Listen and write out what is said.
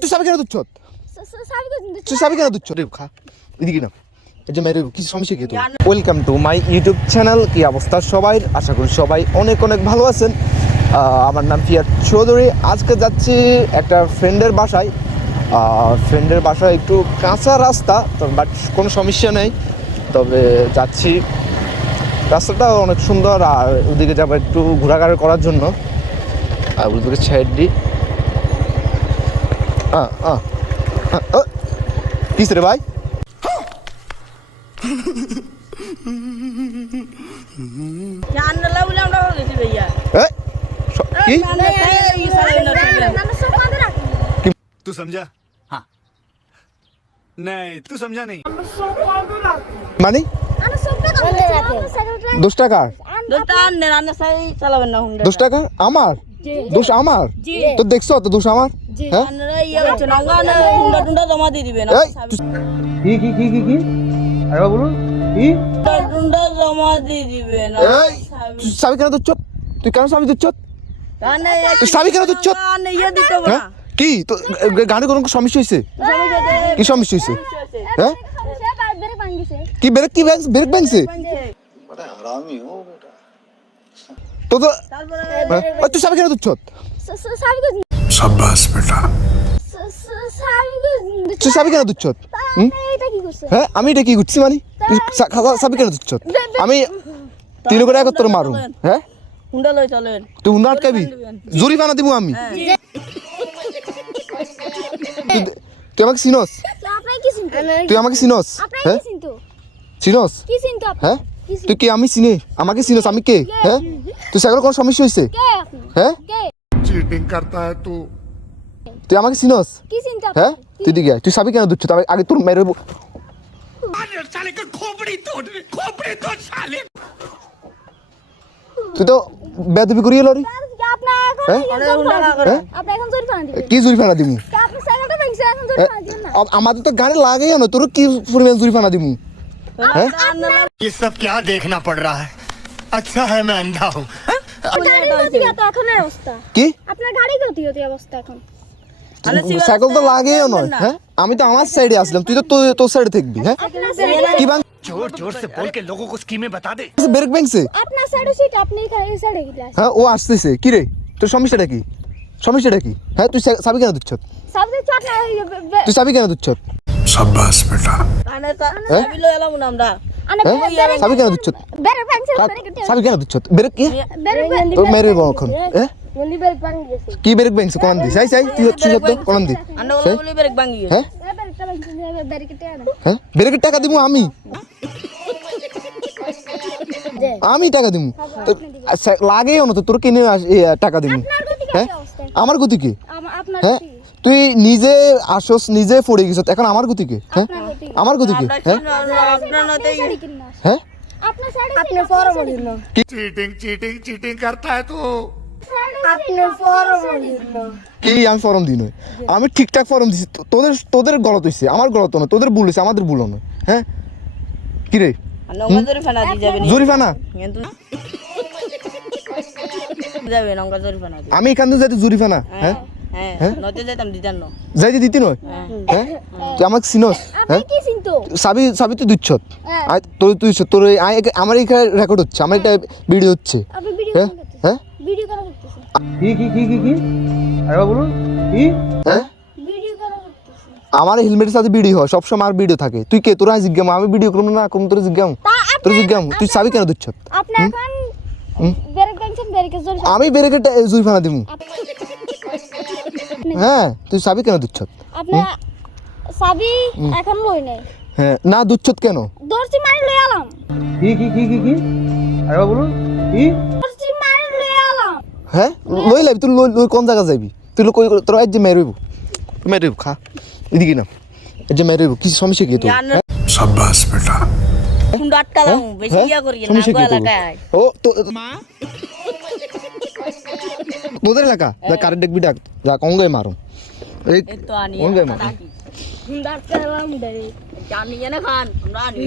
তুই সাবি কেন দুচ্ছ? তুই সাবি কেন দুচ্ছ? রে খা এদিকে না, এই যে মেরে কিছু সমস্যা কি? তো welcome to my YouTube channel. কি অবস্থা সবাই? আশা করি সবাই অনেক অনেক ভালো আছেন। আমার নাম ফিয়াদ চৌধুরী। আজকে যাচ্ছি একটা ফ্রেন্ডের বাসায়। ফ্রেন্ডের বাসায় একটু কাঁচা রাস্তা, বাট কোনো সমস্যা নেই, তবে যাচ্ছি। রাস্তাটা অনেক সুন্দর, আর ওদিকে যাবো একটু ঘোরাঘুরি করার জন্য। আর ওদিকে সাইড দিই। কিস রে ভাই? तू समझा? हाँ नहीं तू समझा नहीं। মানে 10 টাকা? 10 টাকা আমার দোষ? আমার তো দেখছো তো দোষ আমার? হ্যাঁ কি আরে বলুন কি সাবি কেন দিচ্ছ? তুই কেন সাবি দিচ্ছ? তুই সাবি কেন দিচ্ছ? কি তো গানে কোনো সমস্যা হয়েছে? কি সমস্যা হয়েছে? হ্যাঁ কি ব্রেক? কি ব্রেক ভাঙছে? তো তো তুই সাবি কেন দিচ্ছ? शाबाश बेटा। তুই সাবি কেন দিচ্ছ? হ্যাঁ আমি এটা কি করছি? মানে তুই সাবি কেন দিচ্ছ? আমি 3 করে 71 মারু। হ্যাঁ তুই হুন্ডা আটকাবি? জরিমানা দিব আমি। তুই আমাকে চিনস? তুই আমাকে চিনস? হ্যাঁ চিনস? হ্যাঁ তুই কি আমি চিনি? আমাকে চিনস? আমি কে? হ্যাঁ তুই সাইকেল কোনো সমস্যা হয়েছে? হ্যাঁ चीटिंग करता है तू। তুই আমাকে চিনস? হ্যাঁ তুই দিকে তুই সাবি কেন দিচ্ছ? তবে আগে তোর মেরে তুই তো বেদবি করিয়ে লরি। কি জরিফানা দিমু? আমাদের তো গাড়ি লাগেই না, তোর কি পরিমাণ জরিফানা দিমু? হ্যাঁ ये सब क्या देखना पड़ रहा है? अच्छा है मैं अंधा हूँ। কি আপনার গাড়ি গতি অবস্থা এখন? সাইকেল তো লাগেই নয়। হ্যাঁ আমি তো আমার সাইডে আসলাম, তুই তো তোর সাইডে থাকবি। হ্যাঁ কি বাং जोर जोर से बोल के लोगों को स्कीमें बता दे। ব্রেক ভাঙছে? আপনার সাইডে সিট, আপনি এই সাইডে গিয়ে হ্যাঁ ও আসতেছে। কি রে তোর সমস্যাটা কি? সমস্যাটা কি? হ্যাঁ তুই সাবি কেন দিচ্ছ? সামনে চট না তুই সাবি কেন দিচ্ছ? शाबाश बेटा। সাবি কেন দিচ্ছ? বেরে পাঞ্চে সাবি কেন দিচ্ছ? ব্রেক কি তোর মেরে এখন? হ্যাঁ বলি বেরে পাঙ্গি গেছে। কি ব্রেক ভাঙছে? কোন দি চাই চাই তুই হচ্ছে সত্য কোন দি? হ্যাঁ হ্যাঁ ব্রেকের টাকা দিব আমি? আমি টাকা দিব? লাগেই না তো তোর কিনে টাকা দিব? হ্যাঁ আমার গতি কি? হ্যাঁ তুই নিজে আসস, নিজে পড়ে গেছ, এখন আমার গতি কি? হ্যাঁ আমার গতি কি? হ্যাঁ হ্যাঁ আপনার সাইডে আপনি ফরম দিন। चीटिंग चीटिंग चीटिंग करता है तू। আপনি ফরম দিন। কি আমি ফর্ম দিই নয়? আমি ঠিকঠাক ফর্ম দিছি। তোদের গলত হইছে, আমার গলত না। তোদের ভুল হইছে, আমাদের ভুল নয়। হ্যাঁ কি রে জরিফানা? আমি এখান থেকে যাইতে জরিফানা? হ্যাঁ যাইতে দিতি নয়? হ্যাঁ তুই আমাকে চিনস? হ্যাঁ কি চিনতো? সাবি তুই দিচ্ছ? তুই তোর আমার এখানে রেকর্ড হচ্ছে, আমার একটা ভিডিও হচ্ছে। আপনি ভিডিও হ্যাঁ হ্যাঁ ভিডিও করা করতেছেন? কি আরে বলুন কি? হ্যাঁ ভিডিও করা করতেছেন? আমার হেলমেটের সাথে ভিডিও হয়, সবসময় আর ভিডিও থাকে। তুই কে? তোরা জিজ্ঞাম আমি ভিডিও করবো না? কোন তোর জিজ্ঞাম? তোর জিজ্ঞাম তুই সাবি কেন দিচ্ছ? আপনি এখন ব্রেক ভাঙছেন, ব্রেকের জোরে আমি ব্রেকের জরিমানা দিব? হ্যাঁ তুই সাবি কেন দিচ্ছ? আপনি সাবি এখন লই নাই। হ্যাঁ না দিচ্ছ কেন? দর্জি মারি লই আলাম। কি আরে বলুন কি? দর্জি মারি লই আলাম। হ্যাঁ লই লাবি? তুই লই কোন জায়গা যাবি? তুই কই তোর আজ যে মেরইব খা এদিকে না, এই যে মেরইব। কি সমস্যা কি তোর? शाबाश बेटा। হুন্ডা আটকালাম বেশি ইয়া করি না সমস্যা গো কি তোর? এলাকায়। ও তো তোদের এলাকা যা কারেন্ট দেখবি ডাক যা কঙ্গাই মারো। এই এই তো আনি কঙ্গাই মারো। ডাকি হুন্ডা আটকালাম ডাইরেক্ট জানি না খান আমরা আনি